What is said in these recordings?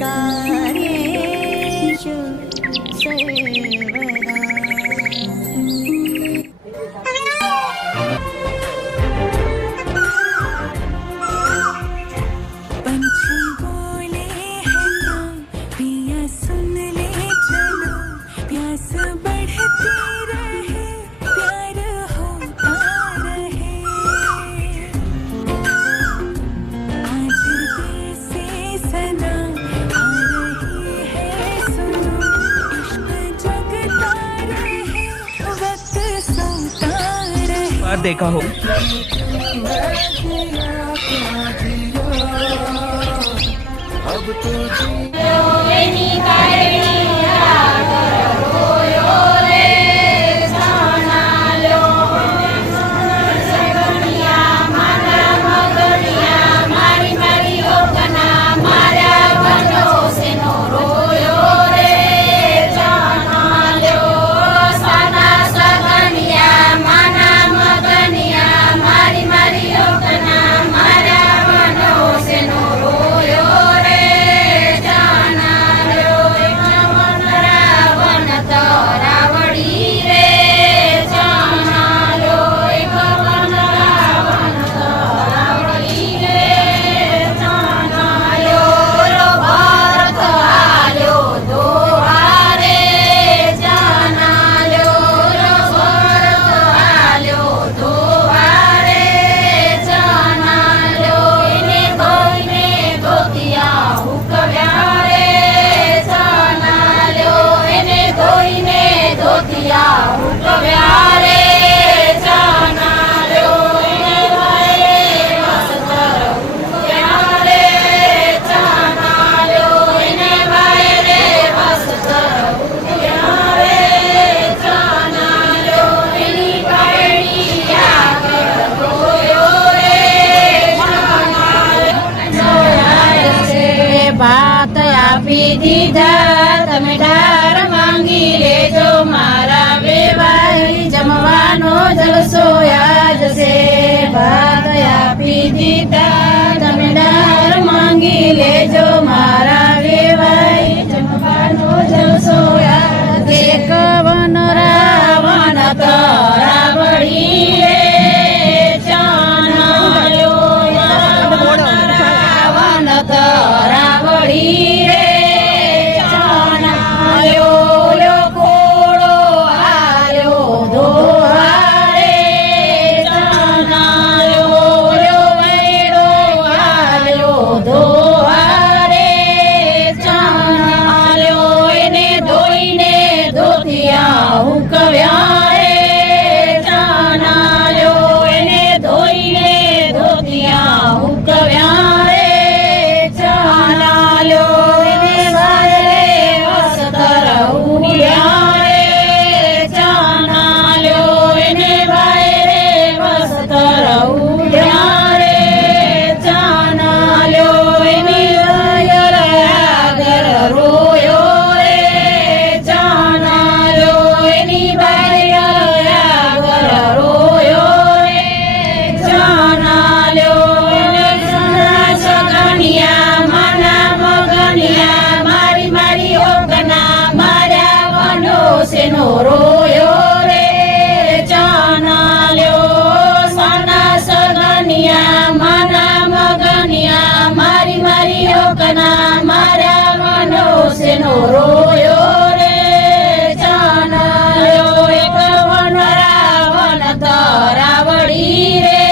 કાર્યેષુ સર્વદા. पंछी बोले हैं तो पिया सुन ले चलो, प्यास बढ़ती रहे प्यार होता रहे. आज दिल से सदा आ रही है सुनो, इश्क जगता रहे वक्त सोता रहे. बार देखा हो अब तो ભાત આપી દીધા તમે ડાર માંગી લેજો, મારા વેવાઈ જમવાનો જલસો યાદ છે. ભાત આપી દીધા તમે ડાર માંગી લેજો, મારા વેવાઈ જમવાનો જલસો યાદ છે. કવન રાવણ તરાવડી રે ચાનાયો, રાવણ તરાવડી રે ચાનાયો, કોળો આયો દોહારે ચાનાયો, વેડો આયો દોહારે ચાનાયો, એને ધોઈને ધોતિયા હુકવ્યા રે ચાનાયો, એને ધોઈને ધોતિયા હુકવ્યા રે ચાનાયો, એને વાયરે વસ્ત્ર ઉડ્યા રે ચાનાયો, એને વાયરે વસ્ત્ર ઉડ્યા રે ચાનાયો, એની વાયર આગળ રોયો રે ચાનાયો, એની વાયર આગળ રોયો રે ચાનાયો, એને સગનિયા માના મગનિયા મારી મારી ઓગના માર્યા વનો સેનો રોયો રે ચાનાલ્યો, સાના સગનિયા માના મગનિયા મારી મારી ઓગના માર્યા વનો સેનો રોયો રે ચાનાલ્યો, એક વન રાવણ તરાવડી રે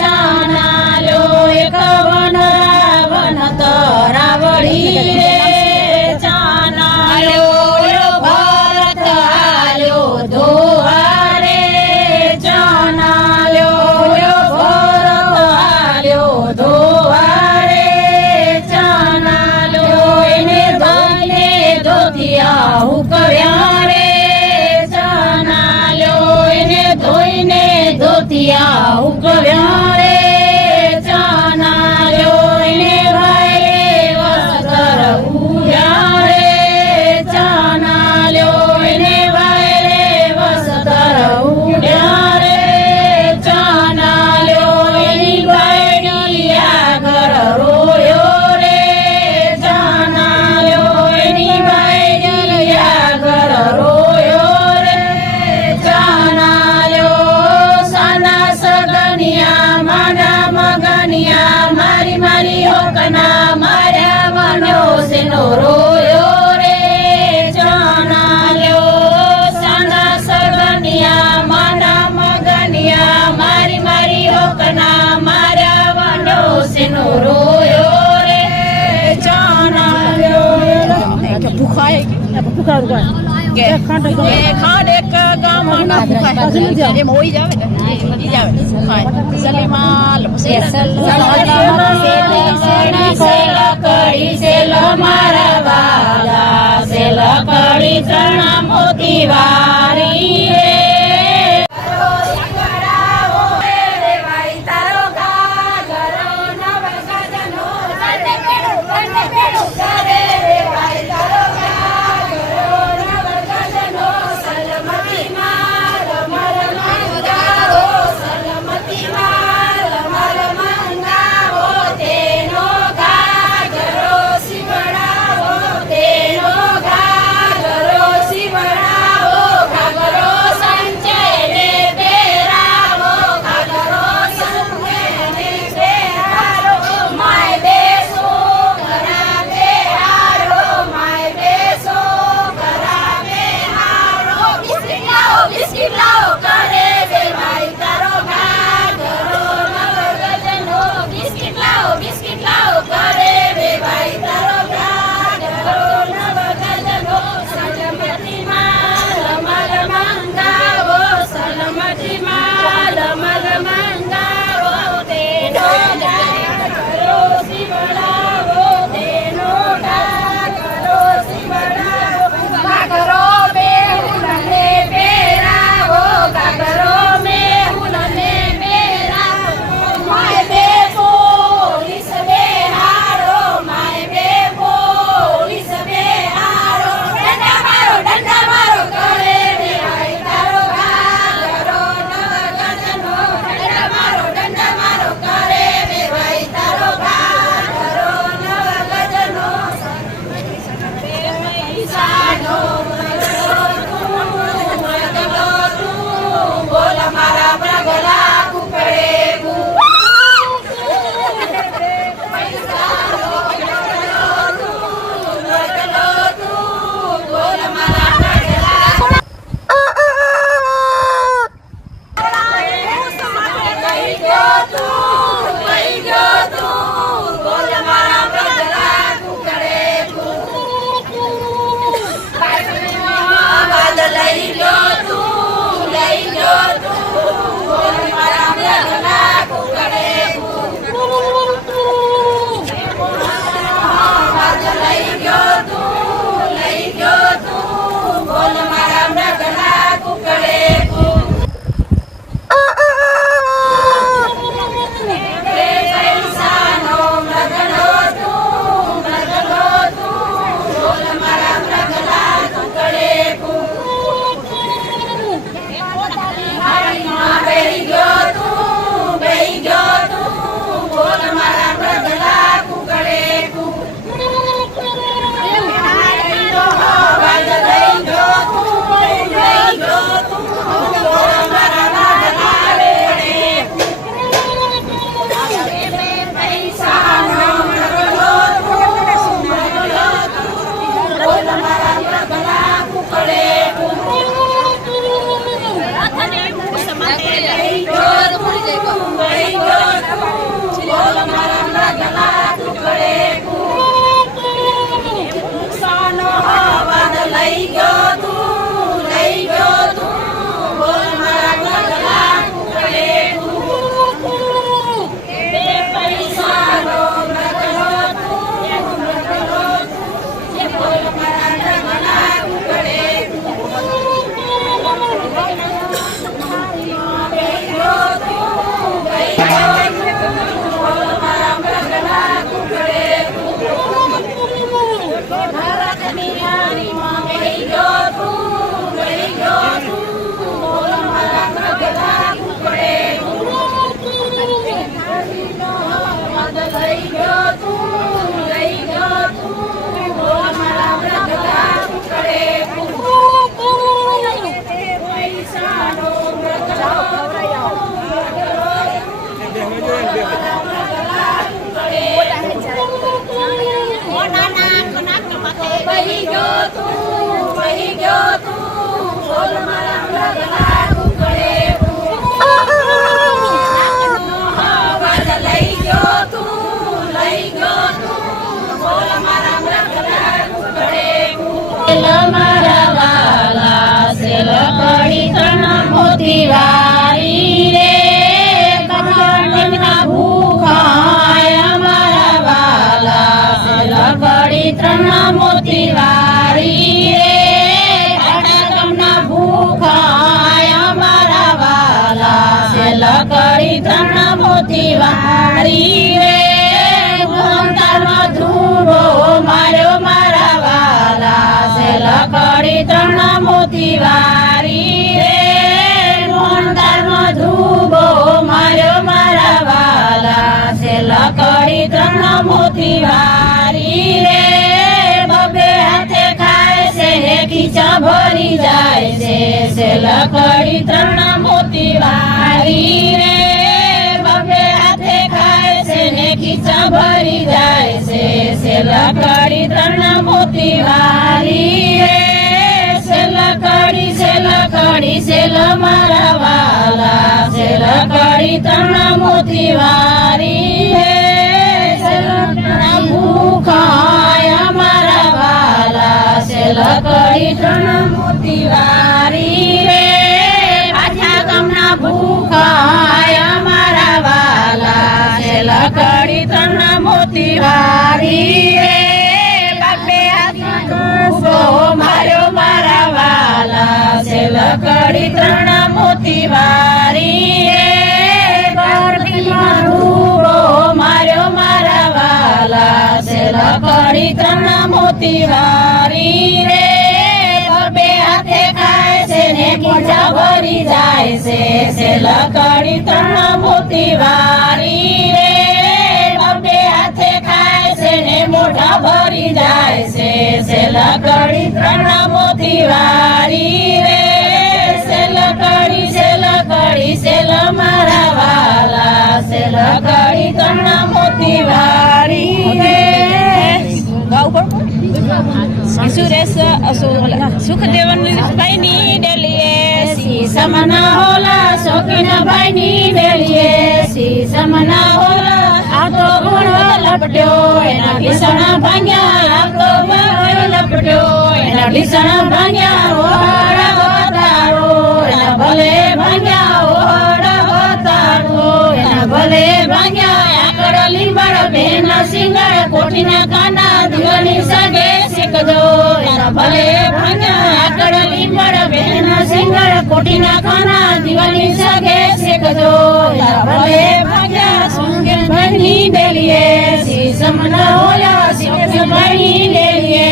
ચાનાલ્યો, એક વન રાવણ તરાવડી રે ચાનાલ્યો, ભરત આલ્યો દોહારે ચાનાલ્યો, ભરત આલ્યો દોહારે ચાનાલ્યો, એને ધોઈને ધોતિયા હુકવ્યા રે ચાનાલ્યો, એને ધોઈને ધોતિયા હુકવ્યા રે ચાનાલ્યો, એને વાયરે વસ્ત્ર ઉડ્યા રે ચાનાલ્યો, એને વાયરે વસ્ત્ર ઉડ્યા રે ચાનાલ્યો, એની વાયડી આગળ રોયો રે ચાનાલ્યો. કે ખાંડ એક ગામમાં ના ભૂખાય એમ હોઈ જ આવે ને ઈ જ આવે ભૂખાય સલીમાલ લકડી સેલ મારા વાલા સેલ કડી ચણા મોતી વારી રે મોતી વારી રે મોહનતાલનો ધ્રુવો માર્યો મારા વાલા છે લકડી ત્રણ મોતી વારી રે મોહનતાલનો ધ્રુવો માર્યો મારા વાલા છે લકડી ત્રણ મોતી વારી રે બબે હાથે ખાય છે ને ખીચા ભરી જાય છે લકડી ત્રણ મોતી વારી રે બબે હાથે ખાય છે ને ખીચા ભરી જાય છે લકડી ત્રણ મોતી વારી રે લકડી સેલ મારા વાલા છે લકડી ત્રણ મોતી વારી રે ભૂખાય મારા વાલા છે લકડી ત્રણ મોતી વારી રે પાછા ગામના ભૂખાય મારા વાલા છે લકડી ત્રણ મોતી વારી રે બાપે હાથો માર્યો મારા વાલા છે લકડી ત્રણ મોતી વારી રે માર્યો મારા વાલા છે લકડી ત્રણ મોતી વારી રે બબે હાથે ખાય છે ને ખીચા ભરી જાય છે લકડી ત્રણ મોતી વારી રે બબે હાથે ખાય છે ને મોઢા ભરી જાય છે લકડી ત્રણ મોતી વારી રે લકડી સેલ મારા વાલા છે લકડી ત્રણ મોતી વારી રે સુરેશ સુખદેવનભાઈ ની ડેલીએ સમના હોલા શોકીનભાઈ ની ડેલીએ સમના હોલા આ તો ભણવા લપટ્યો એના ઢીસણા ભાંગ્યા આ તો ભણવા લપટ્યો એના ઢીસણા ભાંગ્યા ઓહડા વતારો એના ભલે ભાંગ્યા ઓહડા વતારો એના ભલે ભાંગ્યા આકડ લીંબડ બેના સિંગળ કોઠીના કાના દિવાની સગે શીખજો એના ભલે ભાંગ્યા આકડ લીંબડ બેના સિંગળ કોઠીના કાના દિવાની સગે શીખજો એના ભલે ભાંગ્યા સુંગેભાઈ ની ડેલીએ સમના ઓલા શિવભાઈ ની ડેલીએ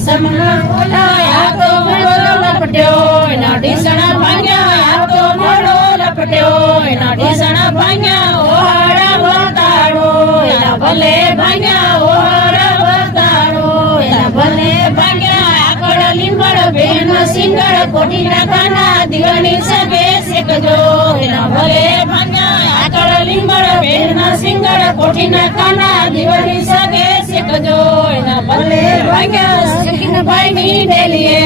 સમના ઓલા આ તો મોડો લપટ્યો એના ઢીસણા ભાંગ્યા આ તો મોડો લપટ્યો એના ઢીસણા ભાંગ્યા ઓહડા વતાડો એના ભલે ભાંગ્યા ઓહડા વતાડો એના ભલે ભાંગ્યા આકડ લીંબડ બેન સિંગળ કોઠીના ખાના દિવાની સગે શીખજો એના ભલે ભાંગ્યા આકડ લીંબડ બેન સિંગળ કોઠીના ખાના દિવાની સગે શીખજો એના ભલે ભાંગ્યા શોકીનભાઈ ની ડેલીએ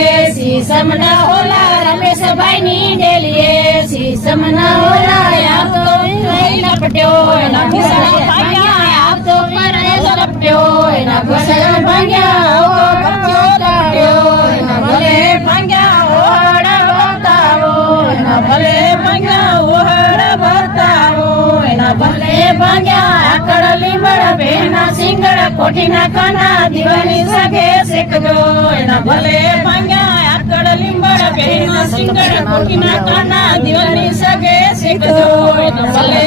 સમના ઓલા રમેશભાઈ ની ડેલીએ સમના ઓલા આ તો લપટ્યો એના ભૂસણા ભાંગ્યા આ તો લપટ્યો એના ભૂસણા ભાંગ્યા લપટ્યો એના ભલે ભાંગ્યા ઓહડા વતાવો એના ભલે ભાંગ્યા ઓહડા વતાવો એના ભલે ભાંગ્યા આકડ લીંબડ બેના સિંગળ કોઠીના કાના દિવાની સગે શીખજો એના ભલે ભાંગ્યા આકડ લીંબડ બેના સિંગળ કોઠીના કાના દિવાની સગે શીખજો એના ભલે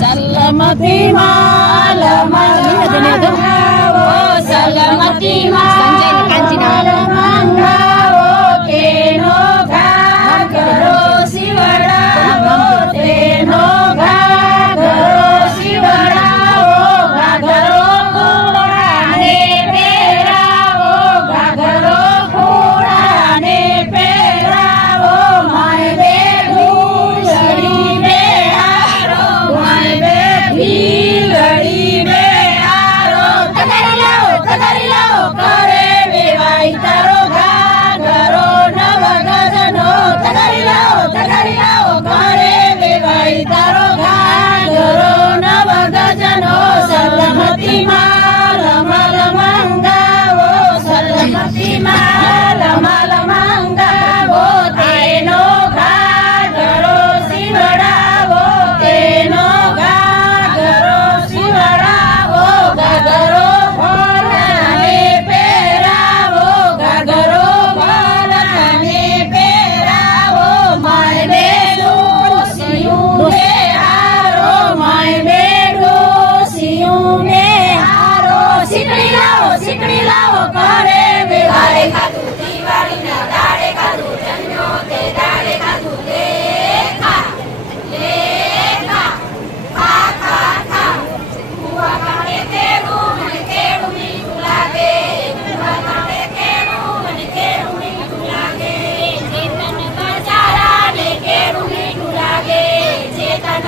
સલામતી માલ મંગાવો સલામતી માલ મંગાવો કેનો ઘાઘરો શિવડાવો તેનો ઘાઘરો શિવડાવો ઘાઘરો ખોડાને પહેરાવો ઘાઘરો ખોડાને પહેરાવો માય બેઠી લડી બેહારો માય બેઠી લડી બેહારો તગારી લાવો કરે વેવાઈ તારો ઘાઘરો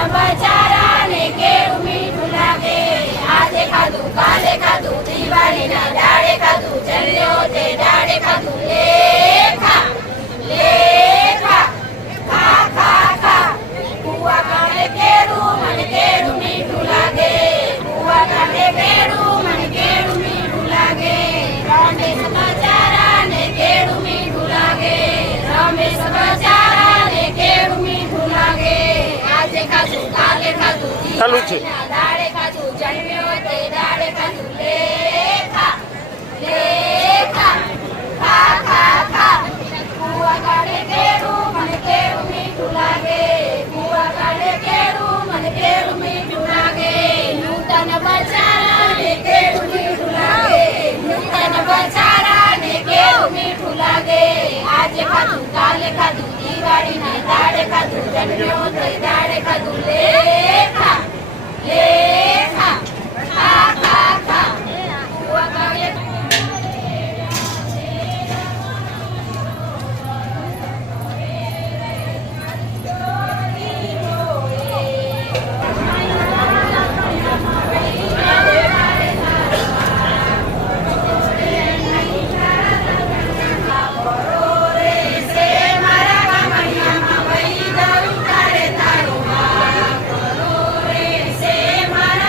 બચારાને કેવું મીઠું લાગે આજે ખાધું કાલે ખાધું દિવાળીના દાડે ખાધું જલ્યો તે દાડે ખાધું લેખા લેખા ખા ખા ખા કુવા કાઢે કેળું મને કેળું મીઠું લાગે કુવા કાઢે કેળું મને કેળું મીઠું લાગે રમેશ બચારાને કેળું મીઠું લાગે રમેશ બચારાને કેળું મીઠું લાગે આજે ખાધું કાલે ખાધું ચાલુ છે. દિવાળીના દાડે ખાધું જન્મ્યો તે દાડે ખાધું લેખા લેખા ખા ખા ખા કુવા કાઢે કેળું મને કેળું મીઠું લાગે કુવા કાઢે કેળું મને કેળું મીઠું લાગે નૂતન બચારાને કેળું મીઠું લાગે નૂતન બચારાને કેળું મીઠું લાગે આજે ખાધું કાલે ખાધું દિવાળીના દાડે ખાધું જન્મ્યો તે દાડે ખાધું લેખા લેખા ખા ખા ખા કુવા કાઢે મારા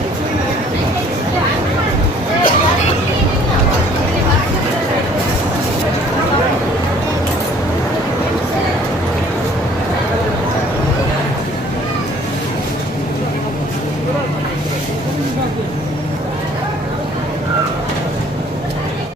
ગયા